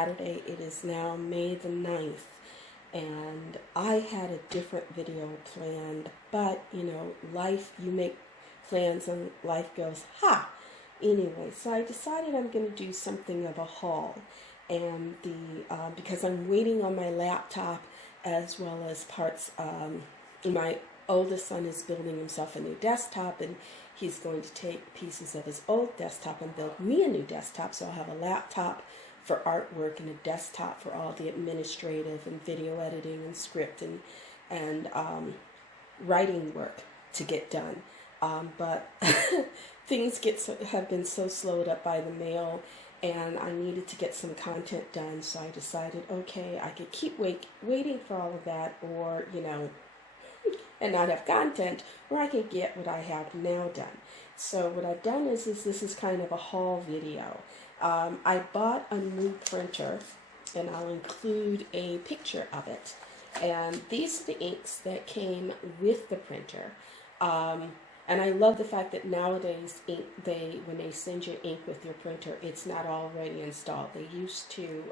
Saturday. It is now May the 9th, and I had a different video planned, but you know, life, you make plans and life goes, ha! Anyway, so I decided I'm going to do something of a haul, and because I'm waiting on my laptop as well as parts. My oldest son is building himself a new desktop, and he's going to take pieces of his old desktop and build me a new desktop. So I'll have a laptop for artwork and a desktop for all the administrative and video editing and script and writing work to get done. But things have been so slowed up by the mail, and I needed to get some content done. So I decided, okay, I could keep waiting for all of that, or you know, and not have content, or I can get what I have now done. So what I've done is this is kind of a haul video. I bought a new printer, and I'll include a picture of it. And these are the inks that came with the printer. And I love the fact that nowadays when they send you ink with your printer, it's not already installed. They used to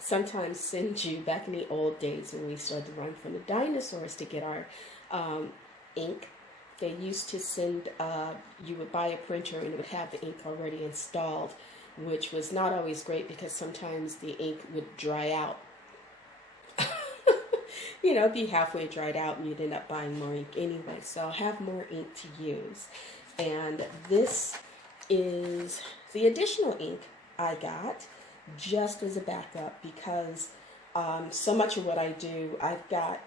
sometimes send you, back in the old days when we started to run from the dinosaurs to get our ink, they used to send, you would buy a printer and it would have the ink already installed, which was not always great because sometimes the ink would dry out. You know, be halfway dried out and you'd end up buying more ink anyway. So I'll have more ink to use. And this is the additional ink I got just as a backup because so much of what I do, I've got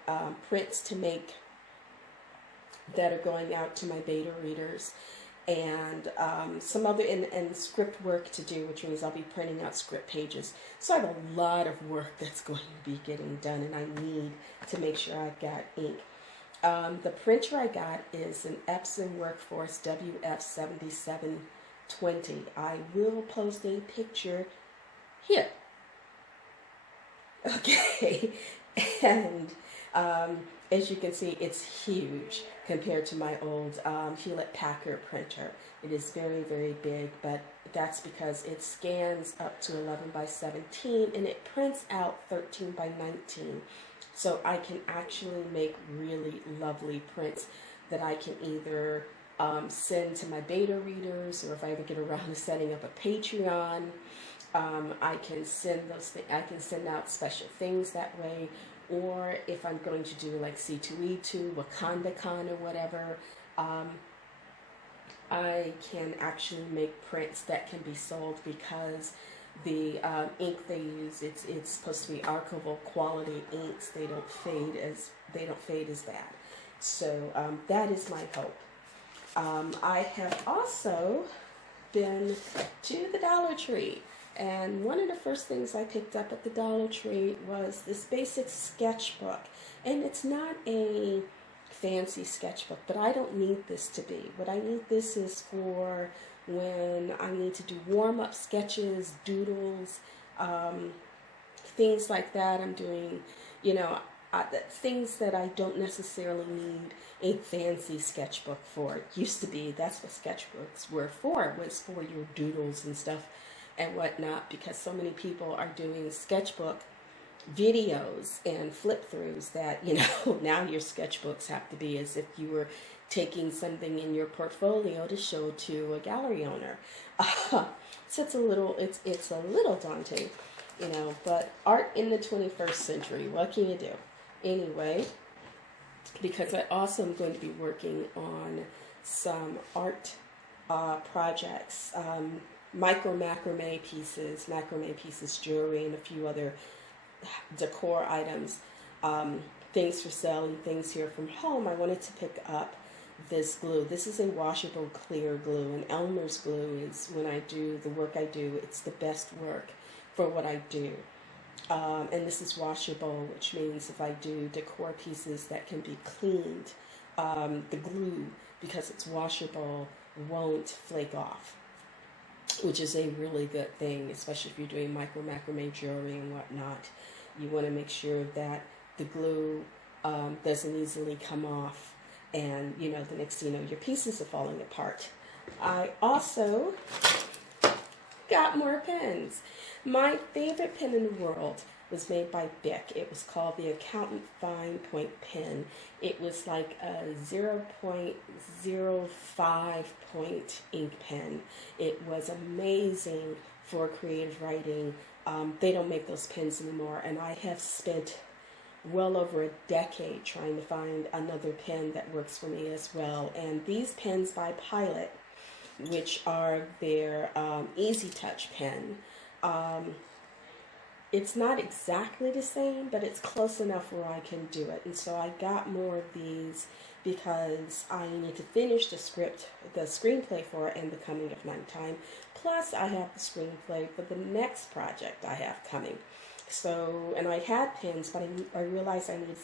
prints to make that are going out to my beta readers, and some other and script work to do, which means I'll be printing out script pages. So I have a lot of work that's going to be getting done, and I need to make sure I've got ink. The printer I got is an Epson Workforce WF7720. I will post a picture here. Okay, and as you can see, it's huge compared to my old Hewlett-Packard printer. It is very, very big, but that's because it scans up to 11 by 17 and it prints out 13 by 19. So I can actually make really lovely prints that I can either send to my beta readers, or if I ever get around to setting up a Patreon, I can send I can send out special things that way. Or if I'm going to do like C2E2, WakandaCon or whatever, I can actually make prints that can be sold because the ink they use, it's supposed to be archival quality inks. They don't fade as bad. So that is my hope. I have also been to the Dollar Tree. And one of the first things I picked up at the Dollar Tree was this basic sketchbook. And it's not a fancy sketchbook, but I don't need this to be. What I need this is for when I need to do warm-up sketches, doodles, things like that. I'm doing, you know, things that I don't necessarily need a fancy sketchbook for. It used to be, that's what sketchbooks were for, was for your doodles and stuff and whatnot, because so many people are doing sketchbook videos and flip throughs that, you know, now your sketchbooks have to be as if you were taking something in your portfolio to show to a gallery owner. So it's a little daunting, you know, but art in the 21st century, what can you do? Anyway, because I also am going to be working on some art projects, macrame pieces, jewelry, and a few other decor items, things for sale and things here from home. I wanted to pick up this glue. This is a washable clear glue, and Elmer's glue is, when I do the work I do, it's the best work for what I do. And this is washable, which means if I do decor pieces that can be cleaned, the glue, because it's washable, won't flake off, which is a really good thing, especially if you're doing macrame jewelry and whatnot. You want to make sure that the glue doesn't easily come off, and you know, the next thing you know, your pieces are falling apart. I also got more pens. My favorite pen in the world was made by Bic. It was called the Accountant Fine Point Pen. It was like a 0.05 point ink pen. It was amazing for creative writing. They don't make those pens anymore, and I have spent well over a decade trying to find another pen that works for me as well. And these pens by Pilot, which are their Easy Touch pen, it's not exactly the same, but it's close enough where I can do it. And so I got more of these because I need to finish the screenplay for it, And the Coming of Nighttime. Plus, I have the screenplay for the next project I have coming. So, and I had pens, but I realized I needed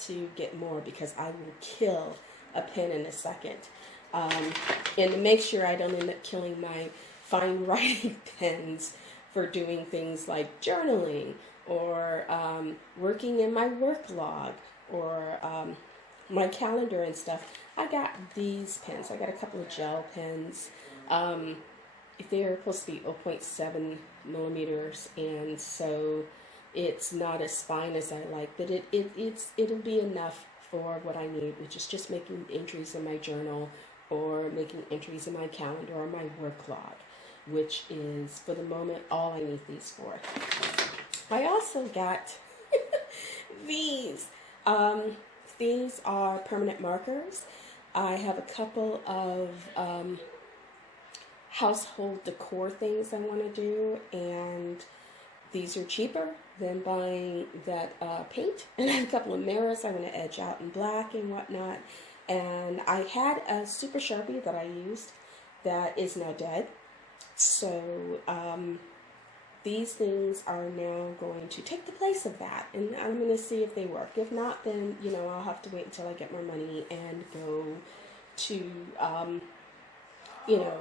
to get more because I will kill a pen in a second. And to make sure I don't end up killing my fine writing pens for doing things like journaling or working in my work log or my calendar and stuff, I got these pens. I got a couple of gel pens. They're supposed to be 0.7 millimeters, and so it's not as fine as I like, but it'll be enough for what I need, which is just making entries in my journal or making entries in my calendar or my work log, which is, for the moment, all I need these for. I also got these. These are permanent markers. I have a couple of household decor things I want to do, and these are cheaper than buying that paint. And I have a couple of mirrors I want to edge out in black and whatnot. And I had a Super Sharpie that I used that is now dead. So these things are now going to take the place of that, and I'm going to see if they work. If not, then, you know, I'll have to wait until I get more money and go to, you know,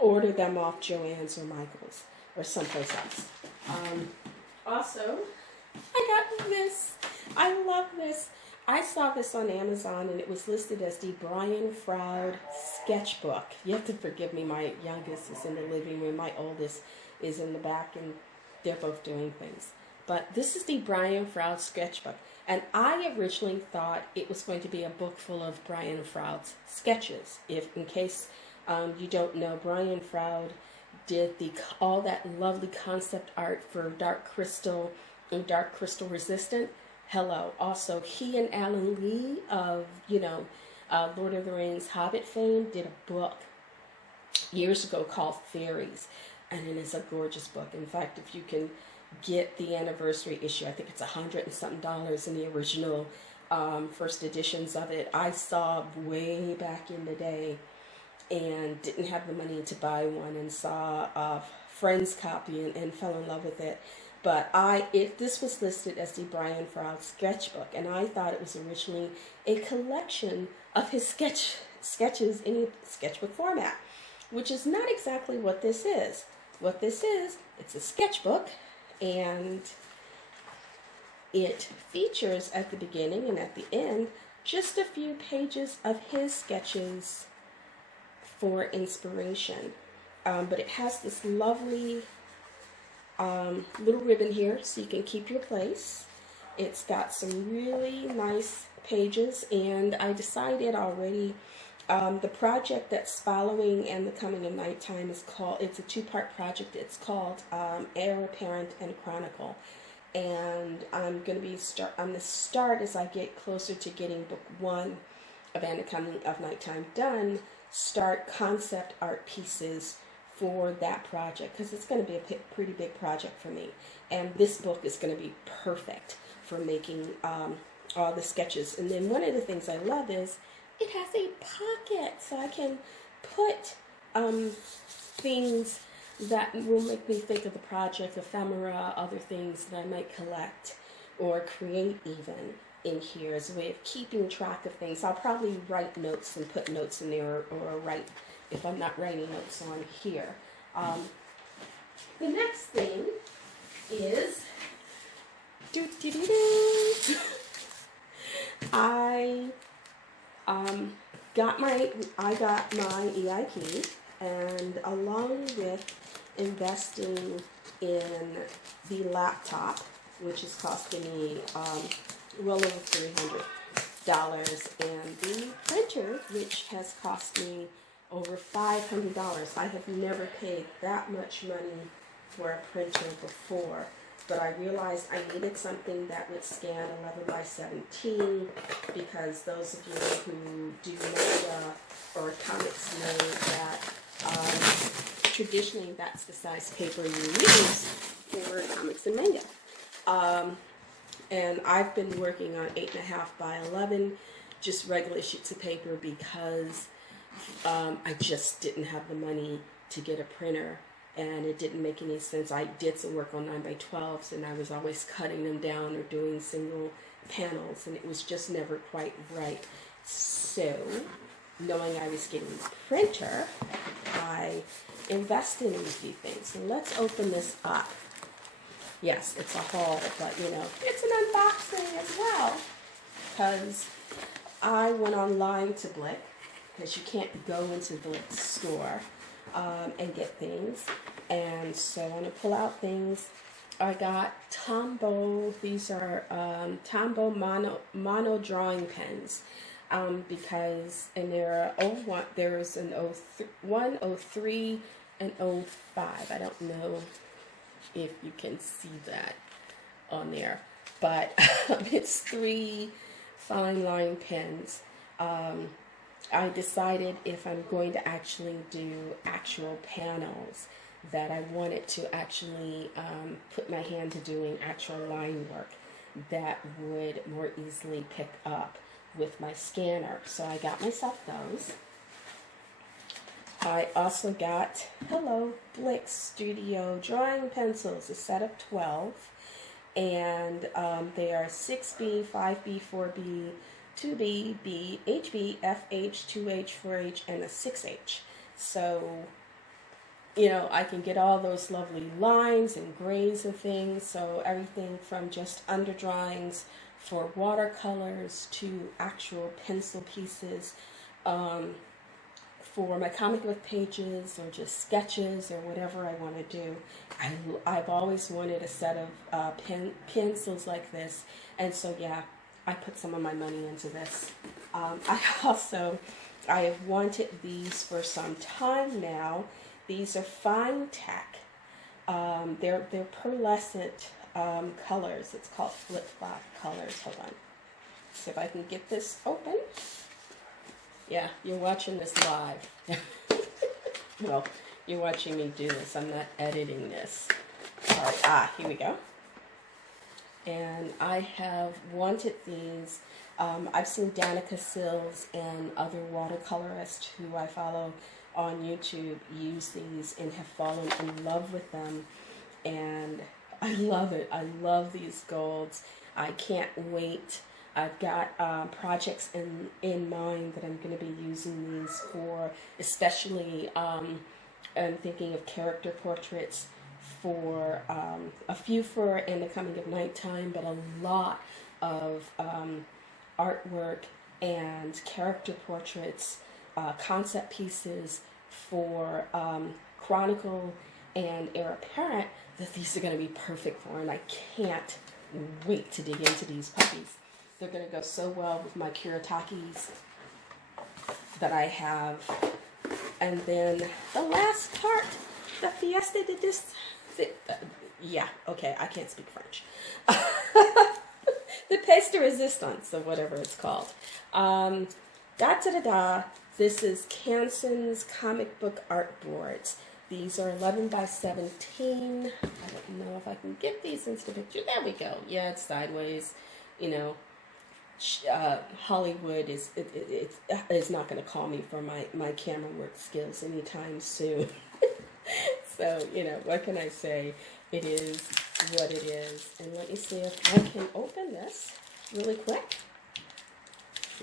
order them off Joann's or Michael's or someplace else. Also, I got this. I love this. I saw this on Amazon, and it was listed as the Brian Froud sketchbook. You have to forgive me. My youngest is in the living room. My oldest is in the back, and they're both doing things. But this is the Brian Froud sketchbook. And I originally thought it was going to be a book full of Brian Froud's sketches. In case you don't know, Brian Froud did all that lovely concept art for Dark Crystal and Dark Crystal Resistant. Hello. Also, he and Alan Lee of, Lord of the Rings Hobbit fame did a book years ago called Fairies, and it is a gorgeous book. In fact, if you can get the anniversary issue, I think it's $100 and something in the original first editions of it. I saw way back in the day and didn't have the money to buy one, and saw a friend's copy and fell in love with it. But this was listed as the Brian Froud sketchbook, and I thought it was originally a collection of his sketches in a sketchbook format, which is not exactly what this is. What this is, it's a sketchbook, and it features at the beginning and at the end just a few pages of his sketches for inspiration. But it has this lovely little ribbon here so you can keep your place. It's got some really nice pages, and I decided already the project that's following And the Coming of Nighttime it's a two-part project. It's called Heir Apparent and Chronicle, and I'm going to start as I get closer to getting book 1 of And the Coming of Nighttime done, start concept art pieces for that project, because it's going to be a pretty big project for me, and this book is going to be perfect for making all the sketches. And then one of the things I love is it has a pocket, so I can put things that will make me think of the project, ephemera, other things that I might collect or create even in here as a way of keeping track of things. I'll probably write notes and put notes in there, or write if I'm not writing notes on here. The next thing is I got my EIP, and along with investing in the laptop, which is costing me well over $300, and the printer, which has cost me over $500. I have never paid that much money for a printer before, but I realized I needed something that would scan 11 by 17, because those of you who do manga or comics know that traditionally that's the size paper you use for comics and manga. And I've been working on 8.5 by 11, just regular sheets of paper, because I just didn't have the money to get a printer, and it didn't make any sense. I did some work on 9 by 12s, and I was always cutting them down or doing single panels, and it was just never quite right. So, knowing I was getting a printer, I invested in a few things. So let's open this up. Yes, it's a haul, but you know, it's an unboxing as well, because I went online to Blick, because you can't go into Blick's store and get things. And so I'm going to pull out things. I got Tombow. These are Tombow mono drawing pens, because, and there are there's an 01, 03, and 05. I don't know if you can see that on there, but it's 3 fine line pens. I decided if I'm going to actually do actual panels, that I wanted to actually put my hand to doing actual line work that would more easily pick up with my scanner. So I got myself those. I also got, hello, Blick Studio drawing pencils, a set of 12, and they are 6B, 5B, 4B, 2B, B, HB, FH, 2H, 4H, and a 6H. So, you know, I can get all those lovely lines and grays and things. So everything from just underdrawings for watercolors to actual pencil pieces, for my comic book pages or just sketches or whatever I want to do. I've always wanted a set of pencils like this, and so yeah, I put some of my money into this. I have wanted these for some time now. These are Fine Tack. They're pearlescent colors. It's called Flip Flop colors. Hold on. See if I can get this open. Yeah, you're watching this live. Well, you're watching me do this. I'm not editing this. All right, here we go. And I have wanted these. I've seen Danica Sills and other watercolorists who I follow on YouTube use these and have fallen in love with them. And I love it. I love these golds. I can't wait. I've got projects in mind that I'm going to be using these for, especially I'm thinking of character portraits, for a few for In the Coming of Nighttime, but a lot of artwork and character portraits, concept pieces for Chronicle and Heir Apparent, that these are going to be perfect for, and I can't wait to dig into these puppies. They're going to go so well with my Kuritakis that I have. And then the last part, the Fiesta de Dis... yeah, okay, I can't speak French. The Pièce de Résistance, or whatever it's called. This is Canson's comic book art boards. These are 11 by 17. I don't know if I can get these into the picture. There we go. Yeah, it's sideways. You know, Hollywood is not going to call me for my camera work skills anytime soon. So, you know, what can I say? It is what it is. And let me see if I can open this really quick.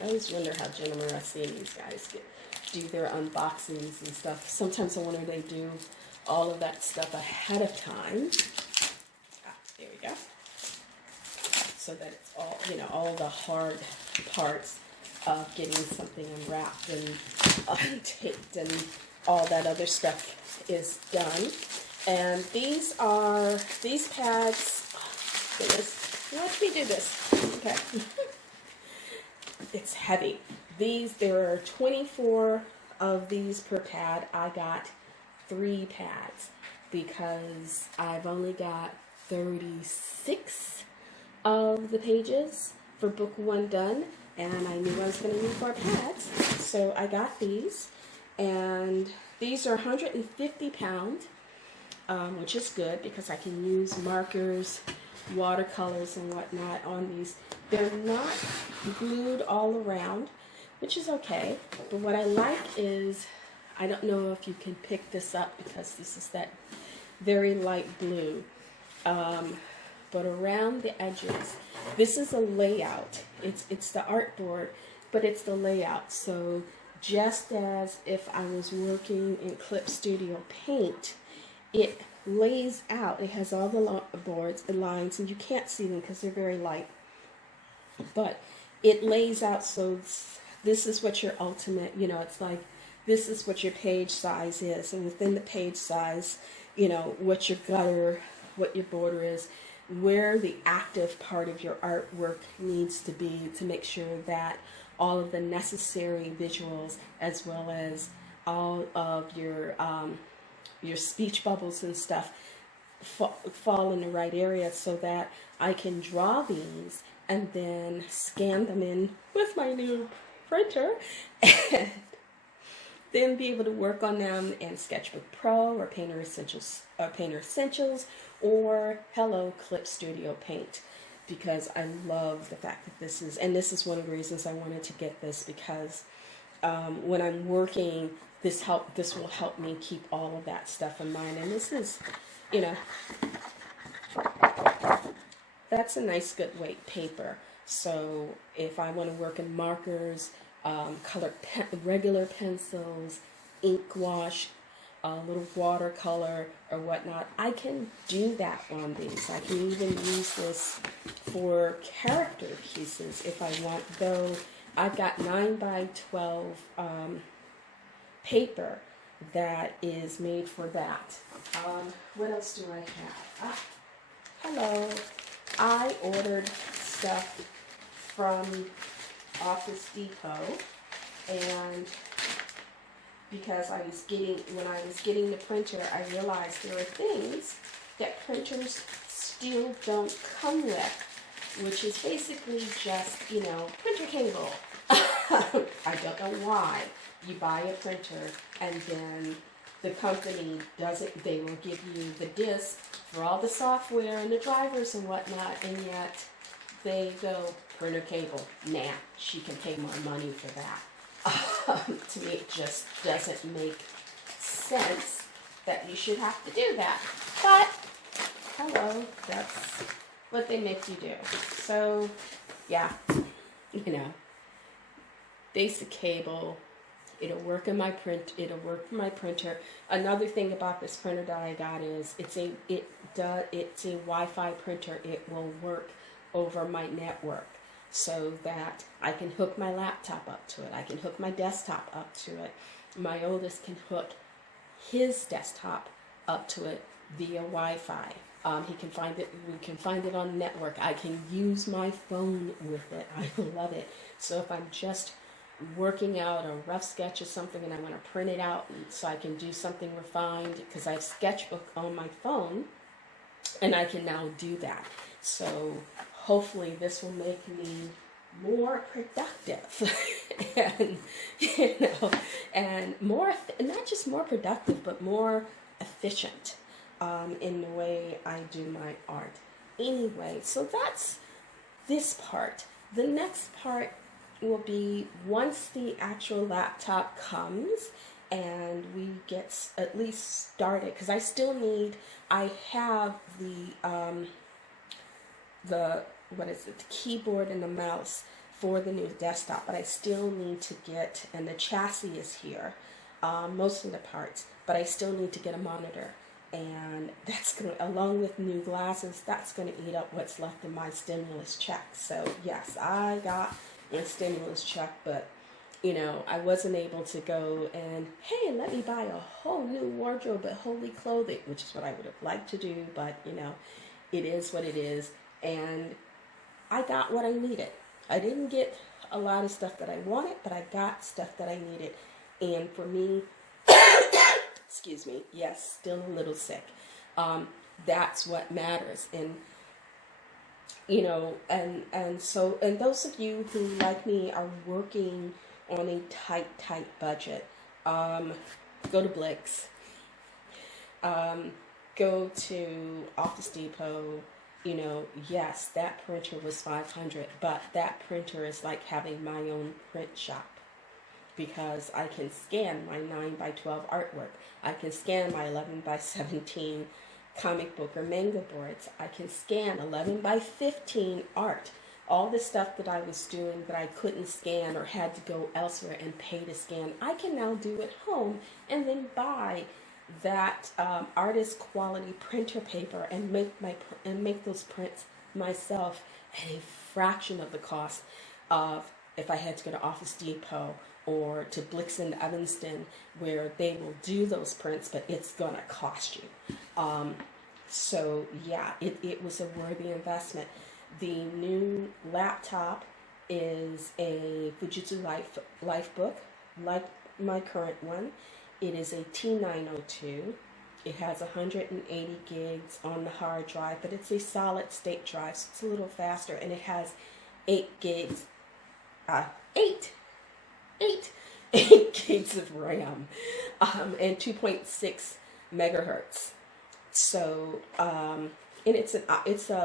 I always wonder how Jenna Morosini's guys do their unboxings and stuff. Sometimes I wonder if they do all of that stuff ahead of time. There we go. So that it's all, you know, all the hard parts of getting something unwrapped and untaped and all that other stuff is done. And these pads, oh, goodness, let me do this. Okay. It's heavy. There are 24 of these per pad. I got 3 pads because I've only got 36 of the pages for book 1 done, and I knew I was going to need more pads, so I got these. And these are 150 pound, which is good because I can use markers, watercolors, and whatnot on these. They're not glued all around, which is okay. But what I like is, I don't know if you can pick this up because this is that very light blue. But around the edges, this is a layout. It's the artboard, but it's the layout. So just as if I was working in Clip Studio Paint, it lays out. It has all the boards, the lines, and you can't see them because they're very light. But it lays out, so this is what your ultimate, it's like this is what your page size is, and within the page size, what your gutter, what your border is, where the active part of your artwork needs to be to make sure that all of the necessary visuals, as well as all of your speech bubbles and stuff, fall in the right area, so that I can draw these and then scan them in with my new printer and then be able to work on them in Sketchbook Pro or Painter Essentials, or hello, Clip Studio Paint, because I love the fact that this is one of the reasons I wanted to get this, because when I'm working, this will help me keep all of that stuff in mind. And this is, that's a nice good weight paper. So if I want to work in markers, regular pencils, ink wash, a little watercolor or whatnot, I can do that on these. I can even use this for character pieces if I want, though I've got 9 by 12 paper that is made for that. What else do I have? Hello. I ordered stuff from Office Depot, and because when I was getting the printer, I realized there are things that printers still don't come with, which is basically just, printer cable. I don't know why. You buy a printer and then the company they will give you the disc for all the software and the drivers and whatnot, and yet they go, printer cable, nah, she can pay more money for that. To me, it just doesn't make sense that you should have to do that. But, hello, that's what they make you do. So, yeah, basic cable. It'll work in my It'll work for my printer. Another thing about this printer that I got is it's a Wi-Fi printer. It will work over my network, so that I can hook my laptop up to it. I can hook my desktop up to it. My oldest can hook his desktop up to it via Wi-Fi. He can find it. We can find it on the network. I can use my phone with it. I love it. So if I'm just working out a rough sketch or something and I want to print it out so I can do something refined, because I have Sketchbook on my phone and I can now do that. So hopefully this will make me more productive and and more, not just more productive, but more efficient in the way I do my art. Anyway, so that's this part. The next part will be once the actual laptop comes and we get at least started, because I have the keyboard and the mouse for the new desktop, but I still need to get, and the chassis is here, most of the parts, but I still need to get a monitor, and that's going to, along with new glasses, that's going to eat up what's left in my stimulus check. So yes, I got a stimulus check, but You know, I wasn't able to go and, hey, let me buy a whole new wardrobe of holy clothing, which is what I would have liked to do, but, you know, it is what it is. And I got what I needed. I didn't get a lot of stuff that I wanted, but I got stuff that I needed. And for me, excuse me, yes, still a little sick. That's what matters. And you know, and those of you who, like me, are working on a tight budget, go to Blix, go to Office Depot. You know, yes, that printer was $500, but that printer is like having my own print shop, because I can scan my 9x12 artwork. I can scan my 11x17 comic book or manga boards. I can scan 11x15 art. All the stuff that I was doing that I couldn't scan or had to go elsewhere and pay to scan, I can now do at home, and then buy that artist quality printer paper and make those prints myself at a fraction of the cost of if I had to go to Office Depot or to Blix and Evanston, where they will do those prints, but it's gonna cost you. So yeah, it was a worthy investment. The new laptop is a Fujitsu Lifebook, like my current one. It is a T902. It has 180 gigs on the hard drive, but it's a solid state drive, so it's a little faster, and it has 8 gigs, 8 gigs of RAM, and 2.6 megahertz. So, and it's a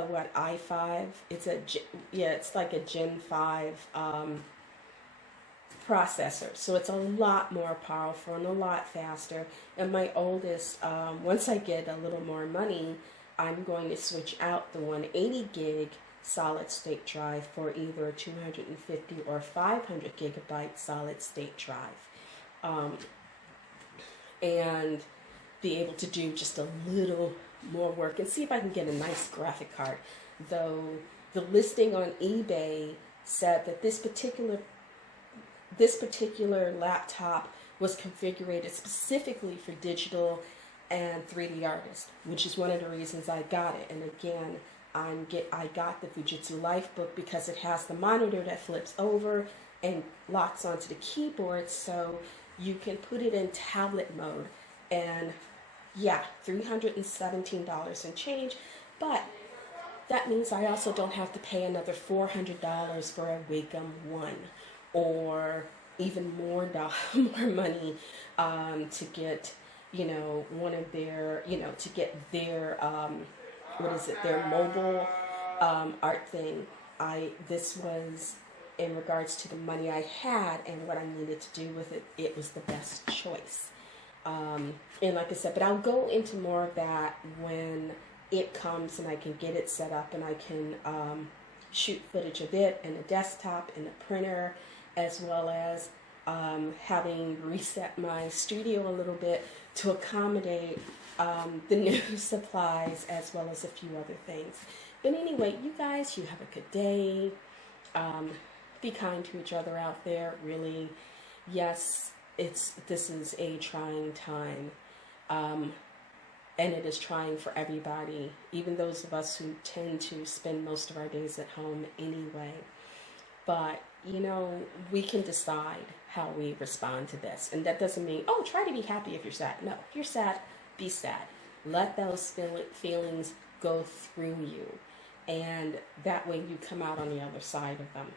what, i5? It's like a Gen 5 processor. So it's a lot more powerful and a lot faster. And my oldest, once I get a little more money, I'm going to switch out the 180 gig solid state drive for either a 250 or 500 gigabyte solid state drive, and be able to do just a little more work and see if I can get a nice graphic card. Though the listing on eBay said that this particular laptop was configured specifically for digital and 3D artists, which is one of the reasons I got it. And again, I got the Fujitsu Lifebook because it has the monitor that flips over and locks onto the keyboard, so you can put it in tablet mode. And yeah, $317 and change, but that means I also don't have to pay another $400 for a Wacom One, or even more money to get, you know, one of their, you know, to get their their mobile art thing. This was in regards to the money I had and what I needed to do with it. It was the best choice. And like I said, but I'll go into more of that when it comes and I can get it set up and I can shoot footage of it and a desktop and a printer, as well as having reset my studio a little bit to accommodate the new supplies, as well as a few other things. But anyway, you guys, you have a good day. Be kind to each other out there. Really, yes, this is a trying time, and it is trying for everybody, even those of us who tend to spend most of our days at home anyway. But you know, we can decide how we respond to this, and that doesn't mean, oh, try to be happy if you're sad. No, if you're sad, be sad. Let those feelings go through you, and that way you come out on the other side of them.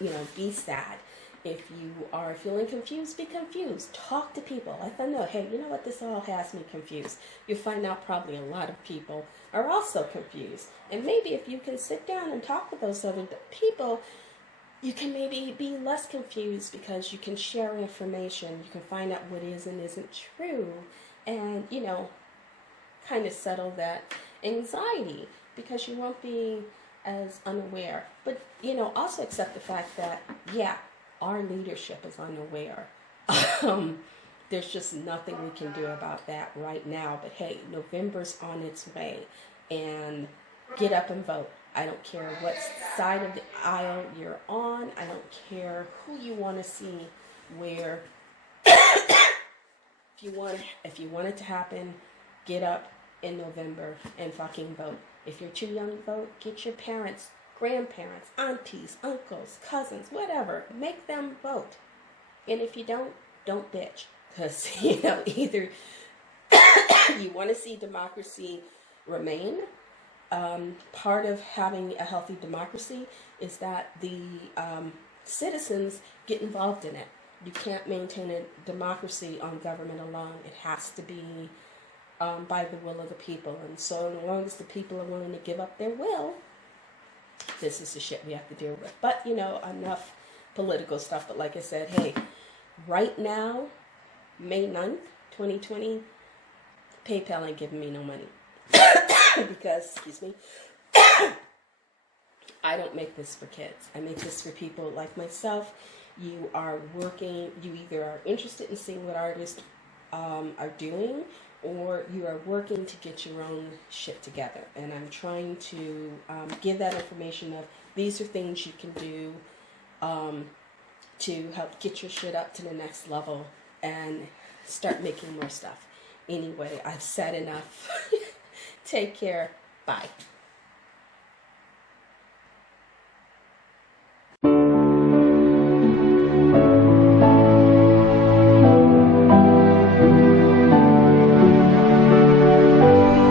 You know, be sad. If you are feeling confused, be confused. Talk to people. Let them know, hey, you know what, this all has me confused. You'll find out probably a lot of people are also confused. And maybe if you can sit down and talk with those other people, you can maybe be less confused, because you can share information. You can find out what is and isn't true, and, you know, kind of settle that anxiety, because you won't be as unaware. But, you know, also accept the fact that, yeah, our leadership is unaware. There's just nothing we can do about that right now. But hey, November's on its way, and get up and vote. I don't care what side of the aisle you're on. I don't care who you want to see where. If you want it to happen, get up in November and fucking vote. If you're too young to vote, get your parents, grandparents, aunties, uncles, cousins, whatever. Make them vote. And if you don't bitch. Because, either you want to see democracy remain. Part of having a healthy democracy is that the citizens get involved in it. You can't maintain a democracy on government alone. It has to be by the will of the people. And so as long as the people are willing to give up their will, this is the shit we have to deal with. But, enough political stuff. But like I said, hey, right now, May 9th, 2020, PayPal ain't giving me no money. Because, excuse me, I don't make this for kids. I make this for people like myself. You are working, you either are interested in seeing what artists are doing, or you are working to get your own shit together. And I'm trying to give that information of these are things you can do to help get your shit up to the next level and start making more stuff. Anyway, I've said enough. Take care. Bye.